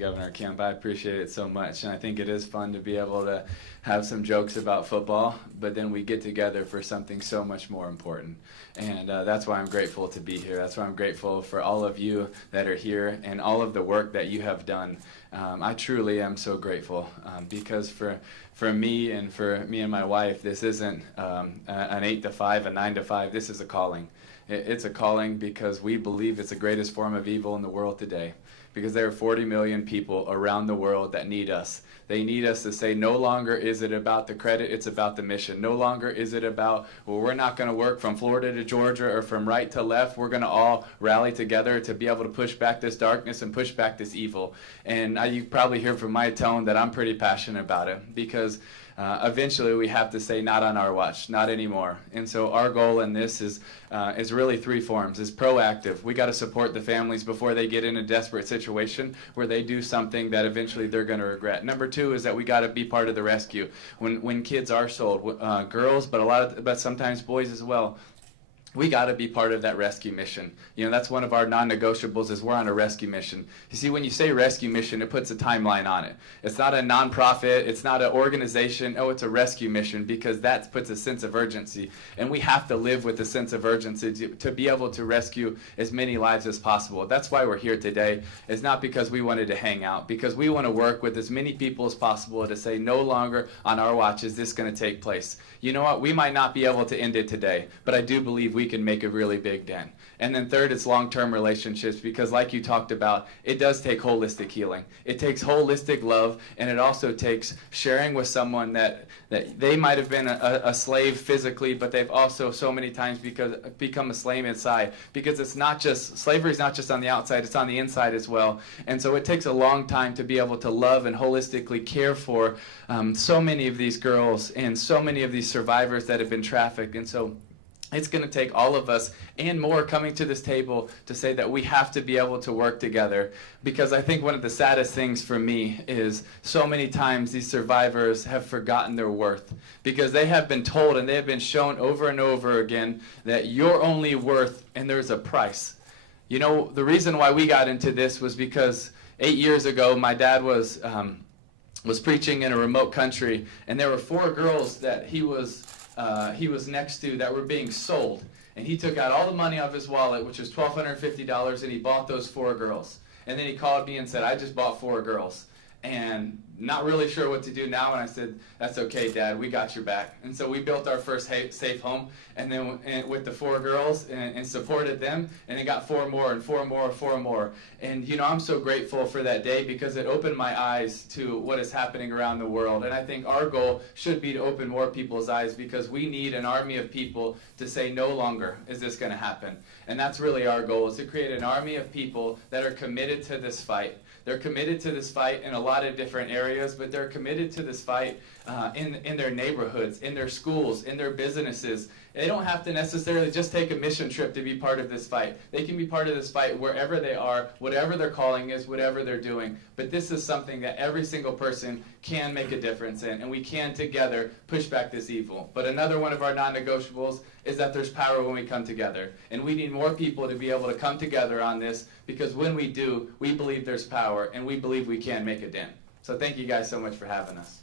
Governor Kemp. I appreciate it so much, and I think it is fun to be able to have some jokes about football, but then we get together for something so much more important. And that's why I'm grateful to be here. That's why I'm grateful for all of you that are here and all of the work that you have done. I truly am so grateful because for me and my wife, this isn't an 8 to 5, a 9 to 5. This is a calling. It's a calling because we believe it's the greatest form of evil in the world today. Because there are 40 million people around the world that need us. They need us to say, no longer is it about the credit, it's about the mission. No longer is it about, well, we're not going to work from Florida to Georgia or from right to left. We're going to all rally together to be able to push back this darkness and push back this evil. And you probably hear from my tone that I'm pretty passionate about it because eventually we have to say, not on our watch, not anymore. And so our goal in this is really three forms. It's proactive. We got to support the families before they get in a desperate situation where they do something that eventually they're going to regret. Number two is that we got to be part of the rescue. When kids are sold, girls, but sometimes boys as well, we got to be part of that rescue mission. You know, that's one of our non-negotiables is we're on a rescue mission. You see, when you say rescue mission, it puts a timeline on it. It's not a nonprofit. It's not an organization. Oh, it's a rescue mission because that puts a sense of urgency. And we have to live with a sense of urgency to be able to rescue as many lives as possible. That's why we're here today. It's not because we wanted to hang out, because we want to work with as many people as possible to say no longer on our watch is this going to take place. You know what? We might not be able to end it today, but I do believe we can make a really big dent. And then third, it's long-term relationships because like you talked about, it does take holistic healing. It takes holistic love, and it also takes sharing with someone that they might have been a slave physically, but they've also so many times become a slave inside because it's not just, slavery is not just on the outside, it's on the inside as well. And so it takes a long time to be able to love and holistically care for so many of these girls and so many of these survivors that have been trafficked. And so it's going to take all of us and more coming to this table to say that we have to be able to work together. Because I think one of the saddest things for me is so many times these survivors have forgotten their worth. Because they have been told and they have been shown over and over again that you're only worth and there's a price. You know, the reason why we got into this was because 8 years ago my dad was preaching in a remote country, and there were 4 girls that he was next to that were being sold. And he took out all the money off his wallet, which was $1,250, and he bought those 4 girls. And then he called me and said, I just bought 4 girls. And not really sure what to do now. And I said, that's okay, Dad, we got your back. And so we built our first safe home, and then with the 4 girls and supported them, and then got 4 more and 4 more, 4 more. And you know, I'm so grateful for that day because it opened my eyes to what is happening around the world. And I think our goal should be to open more people's eyes because we need an army of people to say no longer is this going to happen. And that's really our goal, is to create an army of people that are committed to this fight. They're committed to this fight in a lot of different areas, but they're committed to this fight in their neighborhoods, in their schools, in their businesses. They don't have to necessarily just take a mission trip to be part of this fight. They can be part of this fight wherever they are, whatever their calling is, whatever they're doing. But this is something that every single person can make a difference in, and we can together push back this evil. But another one of our non-negotiables is that there's power when we come together. And we need more people to be able to come together on this, because when we do, we believe there's power, and we believe we can make a dent. So thank you guys so much for having us.